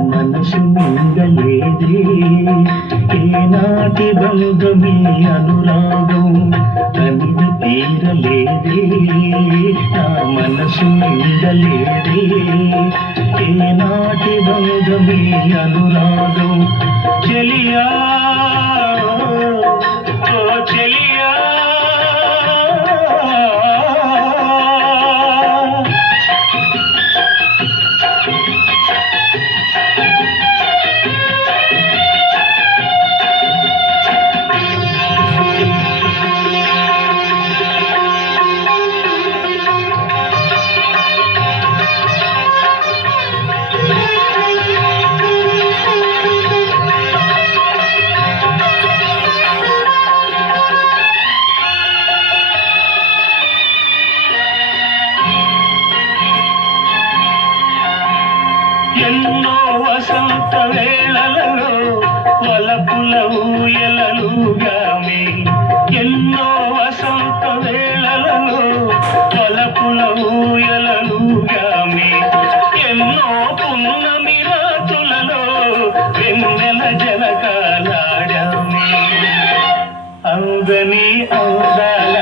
మనసు మింగలేదే ఏనాటి అనురాగం తనివి తీరలేదే. నా మనసు మింగలేదే ఏనాటి బంధమే అనురాగం ఎన్నో వసంత వేళలలో వలపుల ఊయలలుగామి ఎన్నో వసంత వేళలలో వలపుల ఊయలలుగామే ఎన్నో పున్నమి రాతులలో వెన్నెల జలకాలాడామి అందని అందాల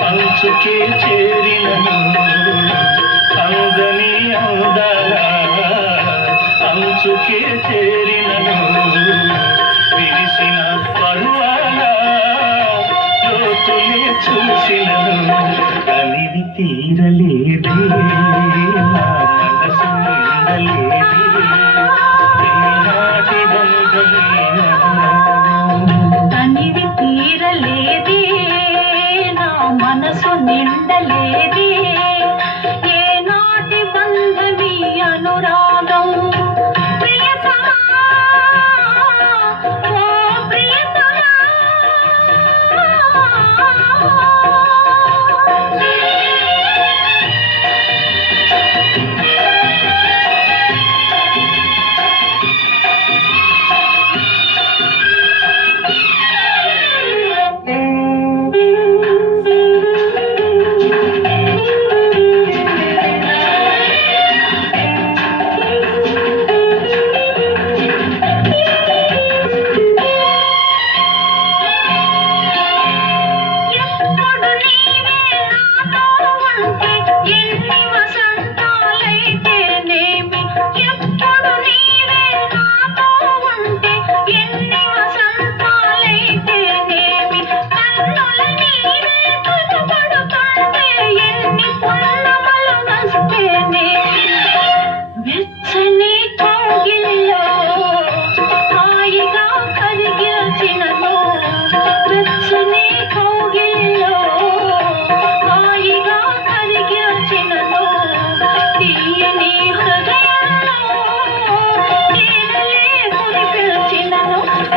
పంచుకే చే చూసినను కలివి తీరలేదే. మనసు నిండలేదే ఏనాటి బంధమేనో తీరలేదే. నా మనసు నిండలేదే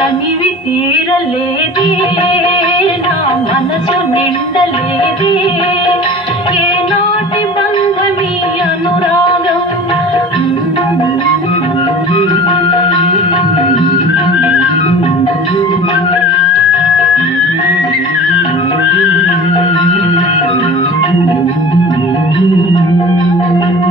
తనివి తీరలేదే నా మనసు నిండలేదే. ఏ నాటి బంధమీ అనురాగం?